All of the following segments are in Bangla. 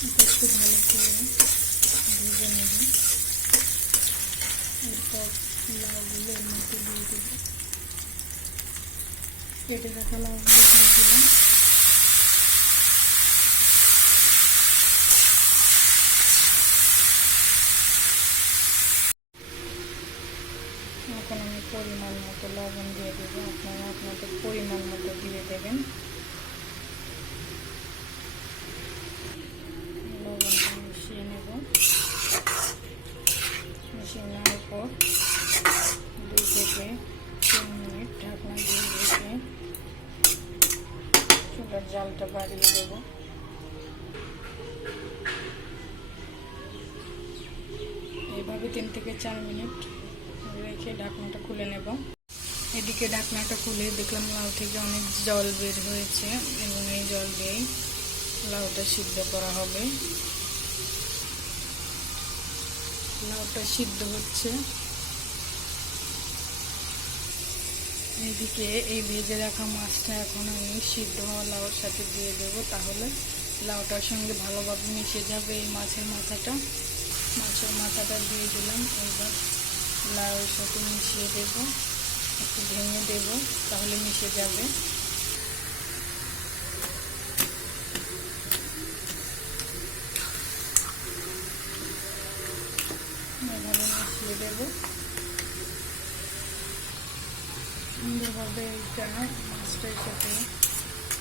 একটু ভালো করে ভেজে নেব। এরপর লাউগুলো এর মধ্যে দিয়ে দেব। কেটে রাখা লাউগুলো দিয়ে দিলাম। এখন আমি পরিমাণ মতো লবণ দিয়ে দেবো। আপনারা আপনাদের পরিমাণ মতো দিয়ে দেবেন। লবণটা মিশিয়ে নেব। মিশিয়ে নেওয়ার পর 2 থেকে 3 মিনিট ঢাকনা দিয়ে রেখে চুলার জালটা বাড়িয়ে দেব। এইভাবে 3 থেকে 4 মিনিট রেখে ঢাকনাটা খুলে নেব। এদিকে ঢাকনাটা খুলে দেখলাম লাউ থেকে অনেক জল বের হয়েছে এবং এই জল দিয়েই লাউটা সিদ্ধ করা হবে। লাউটা সিদ্ধ হচ্ছে। এদিকে এই ভেজে রাখা মাছটা এখন আমি সিদ্ধ হওয়া লাউর সাথে দিয়ে দেব, তাহলে লাউটার সঙ্গে ভালোভাবে মিশে যাবে এই মাছের মাথাটা। মাছের মাথাটা দিয়ে দিলাম। এবার লাউয়ের সাথে মিশিয়ে দেব, একটু ভেঙে দেব, তাহলে মিশে যাবে। এভাবে মিশিয়ে দেব। সুন্দরভাবে এইটা মাছটার সাথে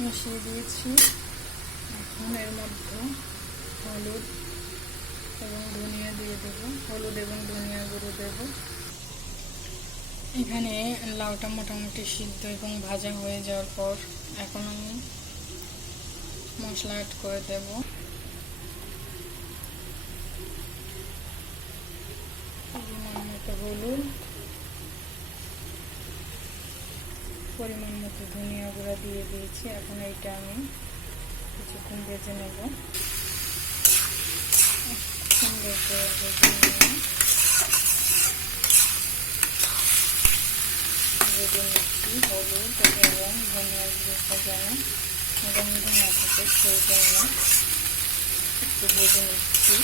মিশিয়ে দিয়েছি। এখন এর মধ্যে হলুদ এবং ধনিয়া দিয়ে দেবো। হলুদ এবং ধনিয়া গুঁড়ো দেবো। এখানে লাউটা মোটামুটি সিদ্ধ এবং ভাজা হয়ে যাওয়ার পর এখন আমি মশলা অ্যাড করে দেব। পরিমাণ মতো হলুদ, পরিমাণ মতো ধনিয়া গুঁড়া দিয়ে দিয়েছি। এখন এইটা আমি কিছুক্ষণ ভেজে নেব। সুন্দর করে ভেজে নিয়ে হলুদ এবং ধনিয়ার গুঁড়োটা যেন গন্ধ না থাকে সেই জন্য একটু ভেজে নিচ্ছি।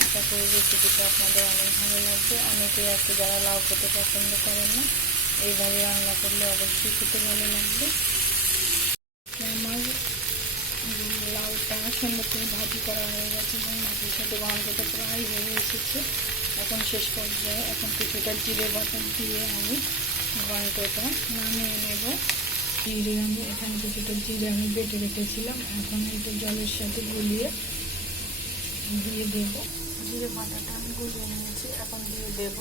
আশা করি রেসিপিটা আপনাদের অনেক ভালো লাগবে। অনেকেই আছে যারা লাউ খেতে পছন্দ করেন না, এইভাবে রান্না করলে অবশ্যই খেতে ভালো লাগবে। আমার লাউটা সুন্দর করে ভাজি করা হয়ে গেছে এবং মাছের সাথে গন্ধটা প্রায় হয়ে এসেছে। এখন শেষ পর্যায়ে এখন কিছুটা জিরে বাটা দিয়ে আমি গন্ধটা নামিয়ে নেব। জিরে আমি এখানে কিছুটা জিরে আমি বেটে রেখেছিলাম, এখন এটা জলের সাথে গুলিয়ে দিয়ে দেব। জিরে বাটাটা আমি গুলিয়ে নিয়েছি, এখন দিয়ে দেব।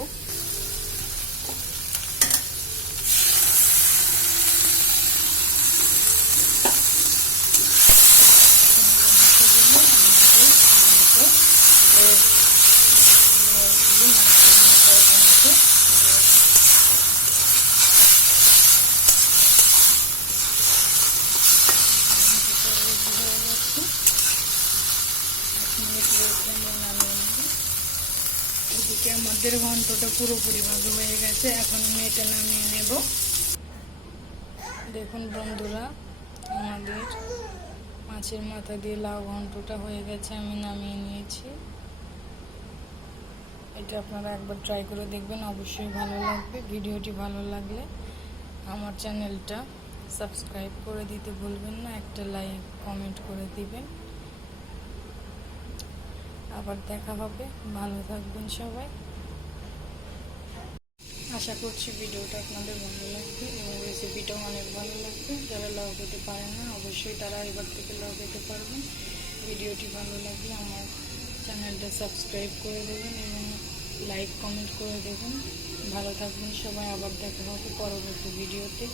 এদিকে আমাদের ঘন্টটা পুরোপুরিভাবে হয়ে গেছে। এখন আমি এটা নামিয়ে নেব। দেখুন বন্ধুরা, আমাদের মাছের মাথা দিয়ে লাউ ঘন্টটা হয়ে গেছে, আমি নামিয়ে নিয়েছি। এটা আপনারা একবার ট্রাই করে দেখবেন, অবশ্যই ভালো লাগবে। ভিডিওটি ভালো লাগলে আমার চ্যানেলটা সাবস্ক্রাইব করে দিতে ভুলবেন না, একটা লাইক কমেন্ট করে দিবেন। আবার দেখা হবে। ভালো থাকবেন সবাই। আশা করছি ভিডিওটা আপনাদের ভালো লাগবে এবং রেসিপিটাও অনেক ভালো লাগবে। যারা লাউ খেতে পারেন না অবশ্যই তারা এবার থেকে লাউ খেতে পারবেন। ভিডিওটি ভালো লাগলে আমার চ্যানেলটা সাবস্ক্রাইব করে দেবেন এবং লাইক কমেন্ট করে দেবেন। ভালো থাকবেন সবাই। আবার দেখা হবে পরবর্তী ভিডিওতে।